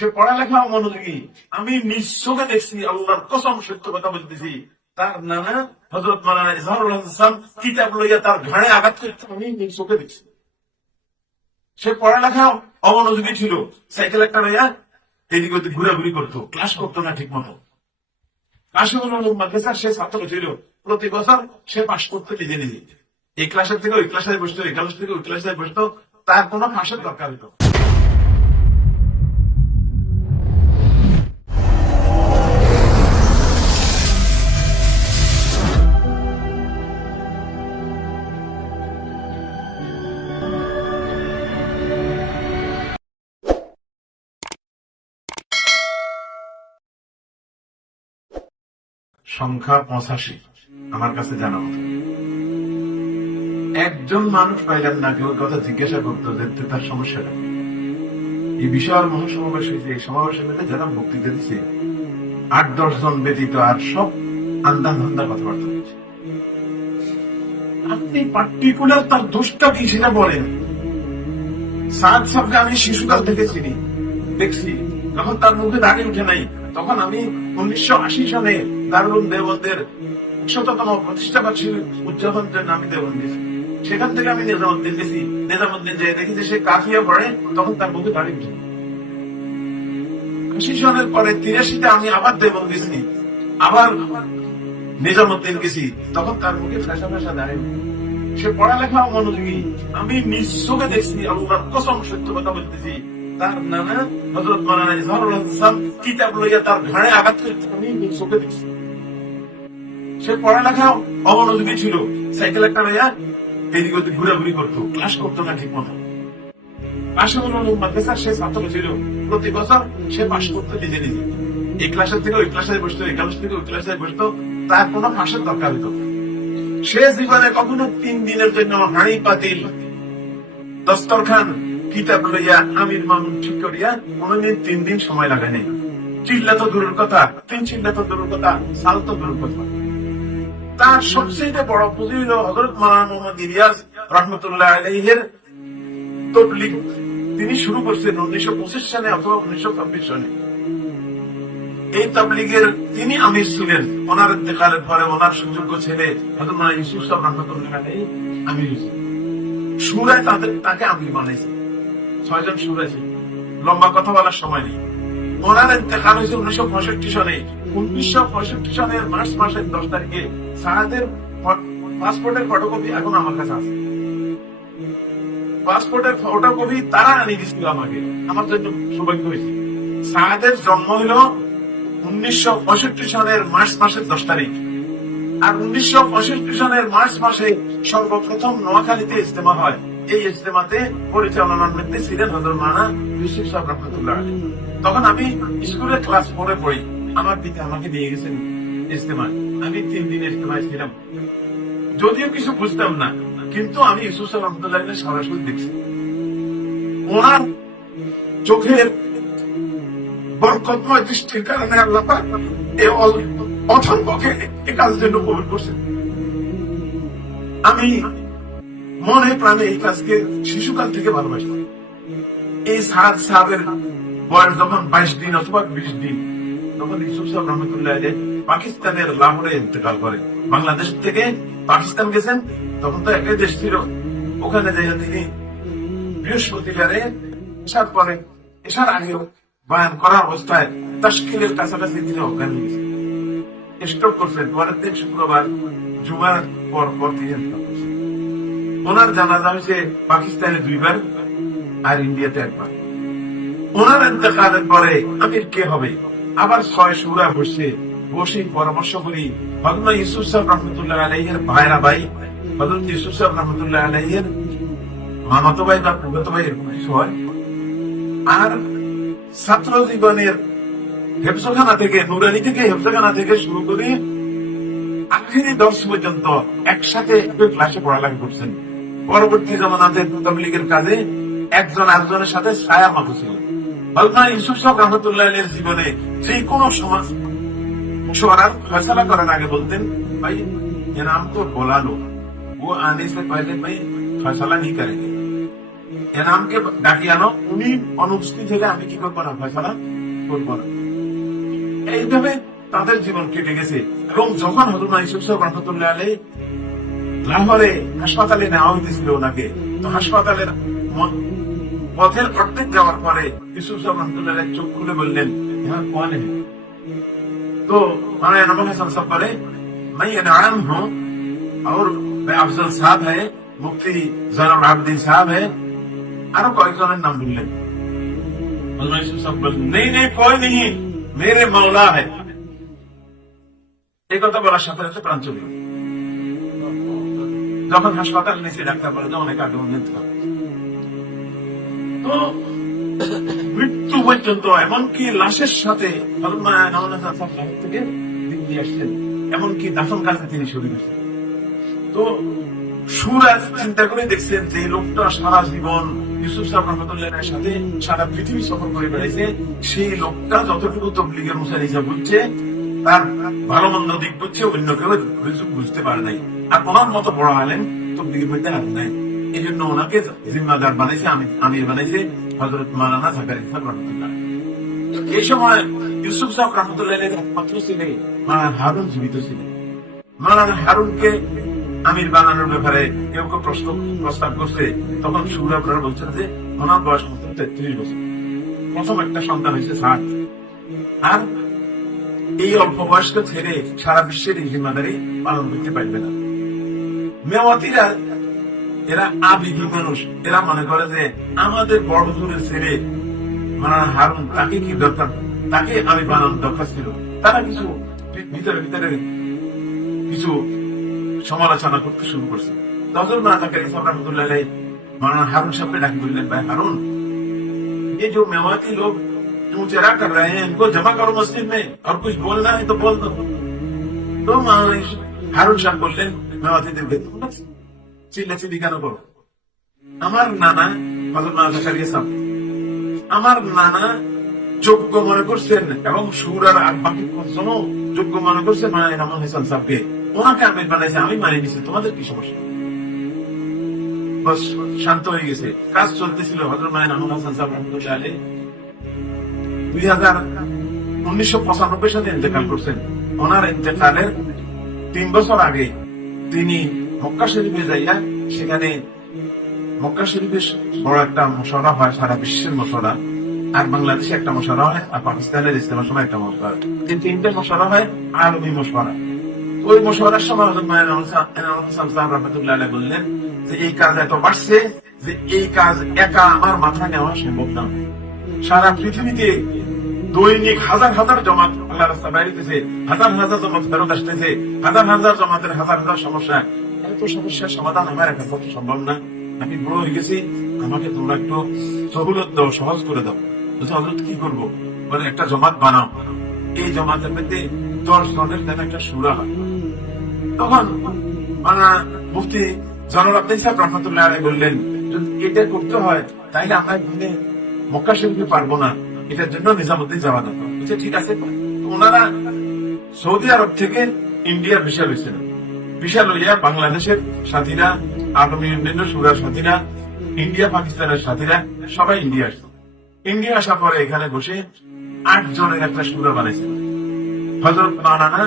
সে পড়ালেখা মনোযোগী। আমি নিঃস্বকে দেখছি, আল্লাহর কসম সত্য কথা বলতেছি। তার নানা হজরত মালানা ইজহারুল হাসান কিতাব লইয়া তার ঘাড়ে আঘাত করতে আমি নিঃস্বকে দেখছি। সে পড়ালেখা অমনোযোগী ছিল। সাইকেল একটা লইয়া এদিক ওদিক ঘুরাঘুরি করতো, ক্লাস করতো না ঠিক মতো কাশিমুল আলম মাদ্রাসার সে ছাত্র ছিল। প্রতি বছর সে পাশ করতে নিজে নিজে। এই ক্লাসের থেকে ওই ক্লাসে বসতো, এই ক্লাস থেকে ওই ক্লাসে বসতো, তার কোনো ফাঁসের দরকার হতো সংখ্যা পঁচাশি। আমার কাছে জানা মতো। একজন মানুষ পাইলেন না, কেউ কথা জিজ্ঞাসা করতো যে তার সমস্যাটা এই বিশাল মহাসমাবেশ হয়েছে এই সমাবেশের মধ্যে যারা বক্তৃতা দিছে, আট, দশ জন ব্যতীত আর সব আন্দা ধান্দা কথাবার্তা হচ্ছে আপনি পার্টিকুলার তার দোষটা কি সেটা বলেন। সাদ সাহকে আমি শিশুকাল থেকে চিনি, দেখছি যখন তার মুখে দাঁড়িয়ে উঠে নাই। তখন আমি উনিশশো আশি সালে দারুল দেবন্দের শততম প্রতিষ্ঠা বার্ষিকী উদযাপনের জন্য আমি দেবন সেখান থেকে আমি নিজামুদ্দিন গেছি। নিজামুদ্দিন যে দেখি যে সে কাফিয়া পড়ে, তখন তার মুখে দাঁড়িয়ে আশি সনের পরে তিরাশিতে আমি আবার দেবন গেছি আবার নিজামুদ্দিন গেছি। তখন তার মুখে ফেসা ফেসা দাঁড়িয়ে। সে পড়ালেখা মনোযোগী। আমি নিঃস্বকে দেখছি আল্লাহর কসম সত্য কথা বলতেছি। তার নানা হজরত মালানা ইজহারুল হাসান কিতাব লইয়া তার ঘাড়ে আঘাত করতে আমি নিঃস্বকে দেখছি। সে পড়ালেখা অমনোযোগী ছিল। সাইকেল একটা লইয়া এদিক ওদিক ঘুরাঘুরি করতো। ক্লাস করতো না ঠিক মতো। মাদ্রাসার সে ছাত্র ছিল। প্রতি বছর সে পাশ করতো নিজে নিজে। এই থেকে ওই ক্লাসে বসতো, এই ক্লাস থেকে ওই ক্লাসে বসতো। তার কোনো দরকার হতো সে জীবনে কখনো তিন দিনের জন্য হাঁড়ি পাতিল দস্তরখান, কিতাব লইয়া, আমির মামুন ঠিক করিয়া কোনদিন তিন দিন সময় লাগায় নাই। চিল্লা তো দূরের কথা, তিন চিল্লা তো দূরের কথা সাল তো দূরের কথা। তার সবচেয়ে বড় পুঁজি হজরত মালানা মোহাম্মদ ইলিয়াস রহমতুল্লাহ আলহের তবলিগ। তিনি শুরু করছেন উনিশশো পঁচিশ সালে অথবা উনিশশো ছাব্বিশ সালে। এই তাবলিগের তিনি আমির ছিলেন। ওনার ইন্তেকালের পরে ওনার সুযোগ্য ছেলে হয়তো মা ইউসুফ রহমতুল্লাহ আলাইহি আমির সুরায় তাদের তাকে আমির বানাইছে। ছয়জন সুরা ছিল। লম্বা কথা বলার সময় নেই। ইন্তেকাল হয়েছে উনিশশো পঁয়ষট্টি উনিশশো পঁয়ষট্টি মার্চ মাসের দশ তারিখে সাহাদের পাসপোর্টের ফটোকপি এখন আমার কাছে আছে। পাসপোর্টের ফটোকপি তারা দিচ্ছিল আমাকে। আমার জন্য সৌভাগ্য হয়েছে। সাহাদের জন্ম হলো উনিশশো পঁয়ষট্টি সনের মার্চ মাসের দশ তারিখ। আর উনিশশো পঁয়ষট্টি সনের মার্চ মাসে সর্বপ্রথম নোয়াখালীতে ইজতেমা হয়। এই ইজতেমাতে পরিচালনার মধ্যে ছিলেন হজর মানা ইউসুফ সাহেব রহমতুল্লাহ তখন আমি স্কুলে ক্লাস পড়ি। আমার পিতা আমাকে গেছেন আমি তিন দিন ছিলাম। যদিও কিছু বুঝতাম না, কিন্তু আমি ইউসুফ সাহেব রহমতুল্লাহ সরাসরি দেখছি। ওনার চোখের বরকতময় দৃষ্টির কারণে আল্লাহ এ কাজ জন্য কবুল করছেন। আমি মনে প্রাণে এই কাজকে শিশুকাল থেকে ভালোবাসি। এই সাদ সাহেবের বয়স যখন বাইশ দিন অথবা বিশ দিন, তখন ইউসুফ সাহেব রহমতুল্লাহ পাকিস্তানের লাহোরে ইন্তেকাল করে। বাংলাদেশ থেকে পাকিস্তান গেছেন, তখন তো একই দেশ ছিল। ওখানে যাই তিনি বৃহস্পতিবারে এসার পরে এসার আগেও বয়ান করা অবস্থায় তাস্কিলের কাছাকাছি তিনি অজ্ঞান গেছেন। স্ট্রোক করছেন। পরের দিন শুক্রবার, জুমার পর পর তিনি। ওনার জানাজা হয়েছে পাকিস্তানে দুইবার। আর ইন্ডিয়াতে একবার। ওনার ইন্তকালের পরে আমির কে হবে? আবার ছয় সুরা বসে বসে পরামর্শ করি হজরত ইউসুফ সাহেব রহমতুল্লাহ আলাইহের ভাইরা ভাই হজরত ইউসুফ সাহেব রহমতুল্লাহ আলাইহের মামাতো ভাই বা পুগতো ভাই এরকম কিছু হয়। আর ছাত্র জীবনের হেফসখানা থেকে, নুরানি থেকে হেফজখানা থেকে শুরু করে আখেরি দশ পর্যন্ত একসাথে ক্লাসে পড়ালেখা করছেন। পরবর্তী জমানাতে তবলিগের কাজে একজন আরেকজনের সাথে ছায়া মতো ছিল। হলফা ইউসুফ শখ রহমতুল্লাহ জীবনে যে কোনো সমাজ ফেসলা করার আগে বলতেন, ভাই এ নাম তো বলা লোক ও আনে সে ভাই ফেসলা এ নামকে ডাকি আনো, উনি অনুপস্থিত হলে আমি কি করব না ফেসলা করব না। এইভাবে তাদের জীবন কেটে গেছে এবং যখন হজরত ইউসুফ শখ রহমতুল্লাহ আলী লাহোরে হাসপাতালে নেওয়া হয়েছিল ওনাকে, তো হাসপাতালের পথের অর্ধেক যাওয়ার পরে ইসুফ সাহেব রহমতুল্লাহ আলী চোখ খুলে বললেন হ্যাঁ কোন है तो माना नमक हसन सब बोले मैं इनाम हूँ और मैं अफजल साहब है मुफ्ती जैनुल आबदीन साहब है আরো কয়েকজনের নাম বললেন হযরত ইউসুফ সাহেব বললেন नहीं नहीं कोई नहीं मेरे मौला है এই কথা বলার সাথে সাথে প্রাণ চলে গেল। যখন হাসপাতাল নিচে ডাক্তার বলে যে অনেক আগে উন্নত হবে। মৃত্যু পর্যন্ত, এমনকি লাশের সাথে এমনকি দাফন কাজে তিনি শরীর আসছেন তো সুরাজ চিন্তা করে দেখছেন যে লোকটা সারা জীবন ইউসুফ সাহেব সাথে সারা পৃথিবী সফর করে বেড়াইছে। সেই লোকটা যতটুকু তবলিগের হিসাব বুঝছে, তার ভালো মন্দ দিক বুঝছে, অন্য কেউ বুঝতে পারে নাই। আর ওনার মতো বড় আলেন তবলিগের মধ্যে হাত নাই। এই জন্য ওনাকে জিম্মাদার বানাইছে আমির বানাইছে হজরত মালানা জাকারি সাহেব রহমতুল্লাহ এই সময় ইউসুফ রহমতুল্লাহ ছিলেন। হারুন জীবিত ছিলেন। হারুনকে আমির বানানোর ব্যাপারে কেউ কেউ প্রশ্ন প্রস্তাব করছে। তখন সুর আপনারা বলছেন যে, ওনার বয়স তেত্রিশ বছর। প্রথম একটা সন্তান হয়েছে ষাট। আর এই অল্প বয়স্ক ছেলে সারা বিশ্বের এই জিম্মাদারি পালন করতে পারবে না। মেওয়াতিরা এরা আবেগী মানুষ এরা মনে করে যে আমাদের বড় দূরের ছেলে মানা হারুন তাকে কি দরকার তাকে আমি বানানোর দরকার ছিল তারা কিছু ভিতরে ভিতরে কিছু সমালোচনা করতে শুরু করছে তখন না তাকে ইসলাম রহমতুল্লাহ আলাই মানা हारून साहब पे डाक बोलने भाई हारून ये जो मेवाती लोग मुचेरा कर रहे हैं इनको जमा करो मस्जिद में और कुछ बोलना है तो बोल दो তো মাওলানা হারুন সাহেব বললেন মেওয়াতিদেরকে তোমরা চিল্লাচিল্লি কেন করো আমার নানা হজরত মাওলানা জাকারিয়া আমার নানা যোগ্য মনে করছেন এবং সুর আর বাকি কোনজনও যোগ্য মনে করছেন মানে রহমান হাসান সাহেবকে। ওনাকে আমির বানাইছে, আমি মানিয়ে নিছি, তোমাদের কি সমস্যা? শান্ত হয়ে গেছে। কাজ চলতেছিল হজরত মায়ের রহমান হাসান সাহেব রহমতুল্লাহ দুই হাজার উনিশশো পঁচানব্বই সালে ইন্তেকাল করছেন। ওনার ইন্তেকালের তিন বছর আগে তিনি মক্কা শরীফে যাইয়া সেখানে মক্কা শরীফে বড় একটা মশলা হয়, সারা বিশ্বের মশলা আর বাংলাদেশে একটা মশলা হয়, আর পাকিস্তানের ইসলামের সময় একটা মশলা হয় তিনটে মশলা হয় আরবি মশলা ওই মশলার সময় রহমতুল্লাহ বললেন যে, এই কাজ এত বাড়ছে যে, এই কাজ একা আমার মাথায় নেওয়া সম্ভব না। সারা পৃথিবীতে দৈনিক হাজার হাজার জমাত আল্লাহ রাস্তা বাইরেতেছে হাজার হাজার জমাত ফেরত আসতেছে, হাজার হাজার জমাতের হাজার হাজার সমস্যা। এত সমস্যার সমাধান আমার একা সম্ভব না। আমি বড় হয়ে গেছি, আমাকে তোমরা একটু সহুলত দাও, সহজ করে দাও। কি করব? একটা জমাত বানাও। এই জমাতের মধ্যে দশ জনের একটা সুরা হয়। তখন মানা মুফতি আব্দিন সাহেব রহমতুল্লাহ বললেন, যদি এটা করতে হয়, তাহলে আমরা এখানে মক্কা শরীফে পারব না। এটার জন্য নিজামুদ্দিন যাওয়া দরকার। ঠিক আছে। ওনারা সৌদি আরব থেকে ইন্ডিয়া ভিসা লইছেন। ভিসা লইয়া বাংলাদেশের সাথীরা আগামী অন্যান্য সুরার সাথীরা, ইন্ডিয়া, পাকিস্তানের সাথীরা, সবাই ইন্ডিয়া আসছে। ইন্ডিয়া আসার পরে এখানে বসে আট জনের একটা সুরা বানাইছিল হজরত মানানা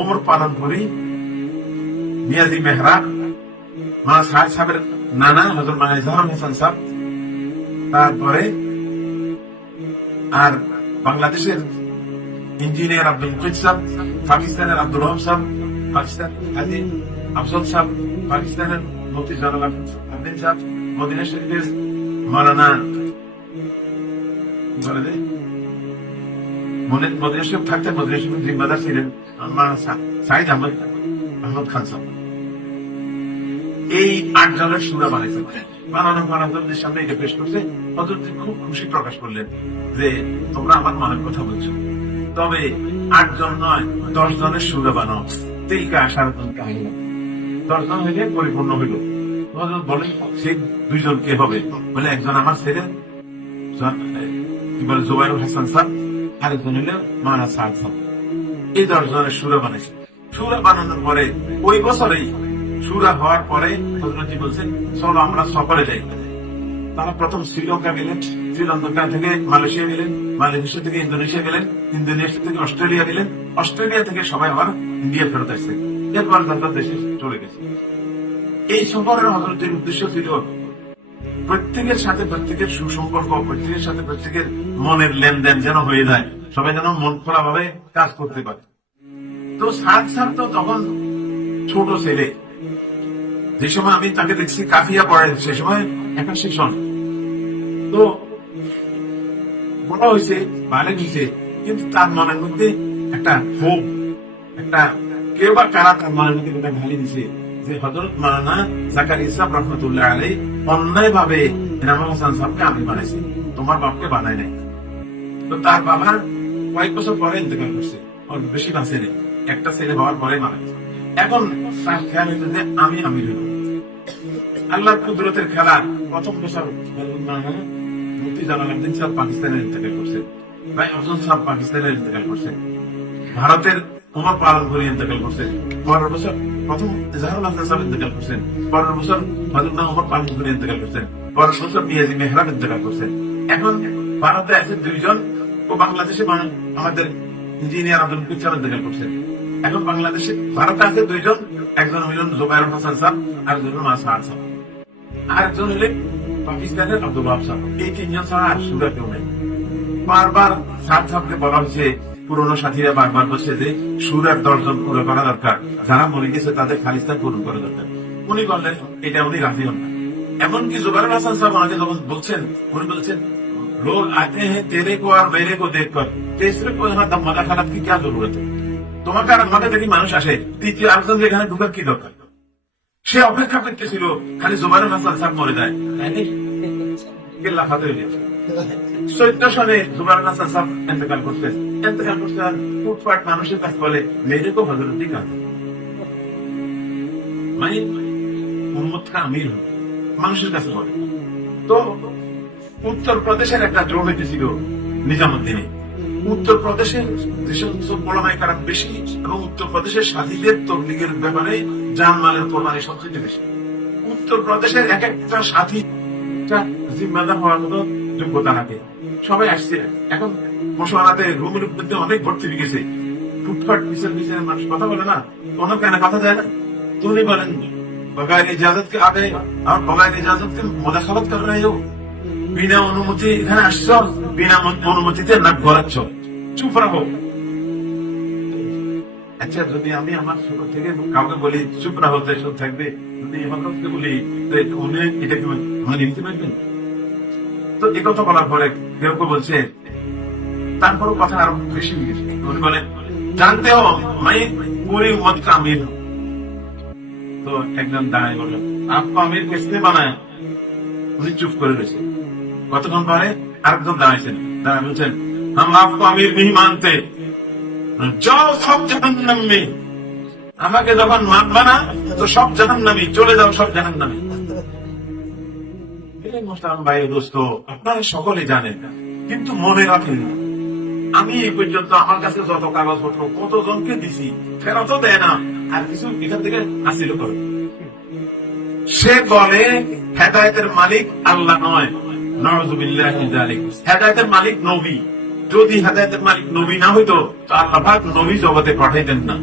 ওমর পালনপুরি নিয়াজি মেহরা, মা সাহেব সাহেবের নানা হজরত মানে ইজহার হাসান সাহেব। তারপরে আর বাংলাদেশের ইঞ্জিনিয়ার আব্দুল মুকিদ সাহেব, পাকিস্তানের আব্দুল রহম সাহেব, পাকিস্তান আফজল সাহেব, পাকিস্তানের মুফতি আব্দিন সাহেব, মদিনা শরীফের মারানা মদিনা শরীফ মদিনা শরীফের জিম্মাদার ছিলেন সাইদ আহমদ আহমদ খান সাহেব। এই আট জনের সুরা বানাইছে বানানো বানানোদের সামনে এটা পেশ করছে। খুব খুশি প্রকাশ করলেন যে, তোমরা আমার মনের কথা বলছো। তবে আট জন নয় দশ জনের সুরা বানাও তিলকা আসার কাহিনী। দশ জন হইলে পরিপূর্ণ হইল। বলেন সেই দুইজন কে হবে? বলে একজন আমার ছেলে কি বলে, জুবাইরুল হাসান সাহ আরেকজন হইলে মানা সাদ সাহ এই দশ জনের সুরা বানাইছে সুরা বানানোর পরে, ওই বছরেই সুরা হওয়ার পরে হজরতজি বলছেন চলো আমরা সফরে যাই। তারা প্রথম শ্রীলঙ্কা গেলেন। শ্রীলঙ্কা থেকে মালয়েশিয়া গেলেন, মালয়েশিয়া থেকে ইন্দোনেশিয়া গেলেন, ইন্দোনেশিয়া থেকে অস্ট্রেলিয়া গেলেন। অস্ট্রেলিয়া থেকে সবাই আবার ইন্ডিয়া ফেরত আসছে। এরপর তারা দেশে চলে গেছে। এই সফরের হজরতের উদ্দেশ্য ছিল প্রত্যেকের সাথে প্রত্যেকের সুসম্পর্ক, প্রত্যেকের সাথে প্রত্যেকের মনের লেনদেন যেন হয়ে যায়। সবাই যেন মন খোলা ভাবে কাজ করতে পারে। তো সাদ সার তো তখন ছোট ছেলে। যে সময় আমি তাকে দেখছি, কাফিয়া পড়ে, সে সময় একটা সেশন। তো বলা হয়েছে ভালো হয়েছে কিন্তু তার মনের মধ্যে একটা ক্ষোভ একটা কেউ বা কারা তার মনের মধ্যে একটা ঢালি দিছে যে হজরত মারানা জাকার ইসলাম রহমতুল্লাহ আলাই অন্যায় ভাবে ইনামুল হাসান সাহেবকে আমি বানাইছি, তোমার বাপকে বানাই নাই। তো তার বাবা কয়েক বছর পরে ইন্তেকাল করছে বেশি বাঁচে নেই একটা ছেলে হওয়ার পরে মারা গেছে। এখন তার খেয়াল হইতে যে আমি আমি আল্লাহর কুদরতের খেলা প্রথম বছর মুফতি জালালউদ্দিন সাহেব পাকিস্তানের ইন্তেকাল করছে। ভাই আফজল সাহেব পাকিস্তানের ইন্তেকাল করছে। ভারতের উমর পালন করে ইন্তেকাল করছে। পরের বছর প্রথম জাহারুল হাসান সাহেব ইন্তেকাল করছেন। পরের বছর হজরত উমর পালন করে ইন্তেকাল করছেন। পরের বছর মিয়াজি মেহরাব ইন্তেকাল করছেন। এখন ভারতে আছে দুইজন ও বাংলাদেশে মানে আমাদের ইঞ্জিনিয়ার আব্দুল কুচ্চার ইন্তেকাল করছেন। এখন বাংলাদেশে ভারতে আছে দুইজন, একজন হইলেন জোবাইর হাসান সাহেব আর একজন হলেন মাসার সাহেব। আর একজন হলেন পাকিস্তানের আব্দুল বাব সাহেব এই তিনজন ছাড়া আর সুরা কেউ নেই বারবার সাদ সাহেবকে বলা হয়েছে পুরনো সাথীরা বারবার বলছে যে সুরের দর্জন পুরো করা দরকার যারা মরে গেছে তাদের খালিস্তান পূরণ করা দরকার উনি বললেন এটা উনি রাজি হন না এমনকি জুবাইর হাসান সাহেব ওনাকে যখন বলছেন উনি বলছেন लोग आते हैं तेरे को और मेरे को देखकर तीसरे को यहाँ दमदा खाना की क्या जरूरत है তোমাকে আর আমাকে দেখি মানুষ আসে তৃতীয় আরেকজন এখানে ঢুকার কি দরকার সে অপেক্ষা করতেছিল, খালি জুবাইর হাসান সাহেব মরে যায়। কেল্লা চৈত্র হাসান সাহেব করতে। করতে মানুষের কাছে বলে মানে আমির মানুষের কাছে বলে। তো উত্তর প্রদেশের একটা জমিতে ছিল নিজামুদ্দিনে। উত্তর প্রদেশের যে সমস্ত পড়ানায় কারণ বেশি এবং উত্তর প্রদেশের সাথীদের তবলিগের ব্যাপারে জানমালের কোরবানি সবচেয়ে বেশি। উত্তর প্রদেশের এক একটা সাথী জিম্মাদার হওয়ার মতো যোগ্যতা রাখে সবাই আসছে। এখন মশলাতে রুমের মধ্যে অনেক ভর্তি গেছে। ফুটফাট পিছনে পিছনে মানুষ কথা বলে না। কোনো কেন কথা যায় না। তুমি বলেন বগায়ের ইজাজত কে আগে আর বগায়ের ইজাজত কে মোদাখাবাত কর রহে হো বিনা অনুমতি এখানে আসছ, বিনা অনুমতিতে নাক গলাচ্ছ। চুপ রাখো। আচ্ছা যদি আমি আমার ছোট থেকে কাউকে বলি, চুপ রাখো তো এসব থাকবে? যদি হঠাৎ বলি উনি এটা কি মানে নিতে পারবেন? তো এ কথা বলার পরে কেউ কেউ বলছে, তারপরও কথা আরও বেশি উনি বলে জানতে হো পুরি উম্মত কা আমির। তো একজন দাঁড়ায় বলল আপকো আমির কিসনে বানায়। উনি চুপ করে রয়েছে। কতক্ষণ পরে আরেকজন দাঁড়াইছেন। দাঁড়ায় বলছেন, হাম আপকো আমির नहीं মানতে যাও সব জাহান্নামে। আমাকে যখন মানবা না, তো সব জাহান্নামি, চলে যাও সব জাহান্নামি। এই মুসলাম ভাই দোস্ত, আপনারা সকলে জানেন, কিন্তু মনে রাখেন আমি এই পর্যন্ত আমার কাছে যত কাগজপত্র, কতজনকে দিছি, ফেরতও দেয় না, আর কিছু এখান থেকে হাসিল করে। সে বলে, হেদায়তের মালিক আল্লাহ নয়। নজুবিল্লাহ হেদায়তের মালিক নবী। যদি হেদায়তের মালিক নবী না হইতো, তো নবী জগতে পাঠাইতেন না।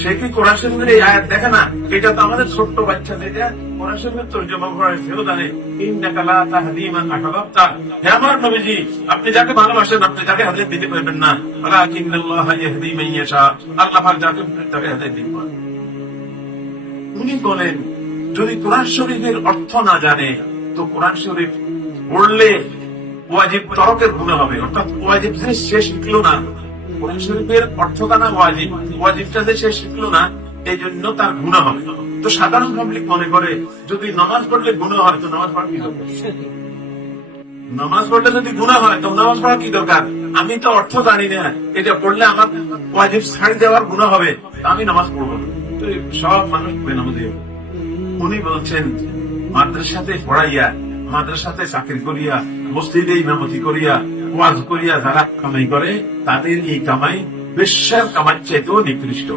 সে কি কোরআন এই আয়াত দেখে না? এটা তো আমাদের ছোট্ট বাচ্চা যেটা কোরআন শরীফের তর্জমা করা সেও জানে ইন্নাকা তাহদি আহবাবতা। হে আমার নবীজি, আপনি যাকে ভালোবাসেন, আপনি তাকে হাদিয়া দিতে পারবেন না। ওয়ালাকিন্নাল্লাহ ইয়াহদি ইয়াশা। আল্লাহ পাক যাকে, তাকে হাদিয়া দিতে পারেন উনি বলেন, যদি কোরআন শরীফের অর্থ না জানে, তো কোরআন শরীফ পড়লে ওয়াজিব তরকের গুণে হবে। অর্থাৎ ওয়াজিব যে সে শিখলো না, কোরআন শরীফের অর্থ জানা ওয়াজিব, ওয়াজিবটা যে সে শিখলো না এই জন্য তার গুণা হবে। তো সাধারণ পাবলিক মনে করে, যদি নামাজ পড়লে গুণা হয়, তো নামাজ পড়া কি দরকার? নামাজ পড়লে যদি গুণা হয়, তো নামাজ পড়া কি দরকার? আমি তো অর্থ জানি না, এটা পড়লে আমার ওয়াজিব ছাড়ি দেওয়ার গুণা হবে আমি নামাজ পড়ব তো সব মানুষ বেনামাজি উনি বলছেন, মাদ্রাসাতে পড়াইয়া মাদ্রাসাতে চাকরি করিয়া, মসজিদে ইমামতি করিয়া, ওয়াজ করিয়া যারা কামাই করে, তাদের এই কামাই বিশ্বের কামাই চাইতেও নিকৃষ্ট।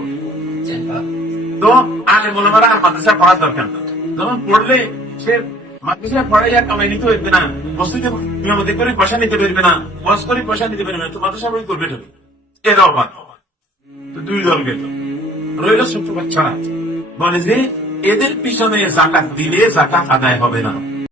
তো আলে আর মাদ্রাসা পড়ার দরকার না। পড়লে সে মাদ্রাসা কামাই নিতে পারবে না, মসজিদে নিয়মতি করে পয়সা নিতে পারবে না বস করে পয়সা নিতে পারবে না, তো মাদ্রাসা বই করবে? এরা তো দুই দল গেল। রইল ছোট্ট বলে যে, এদের পিছনে জাকাত দিলে জাকাত আদায় হবে না।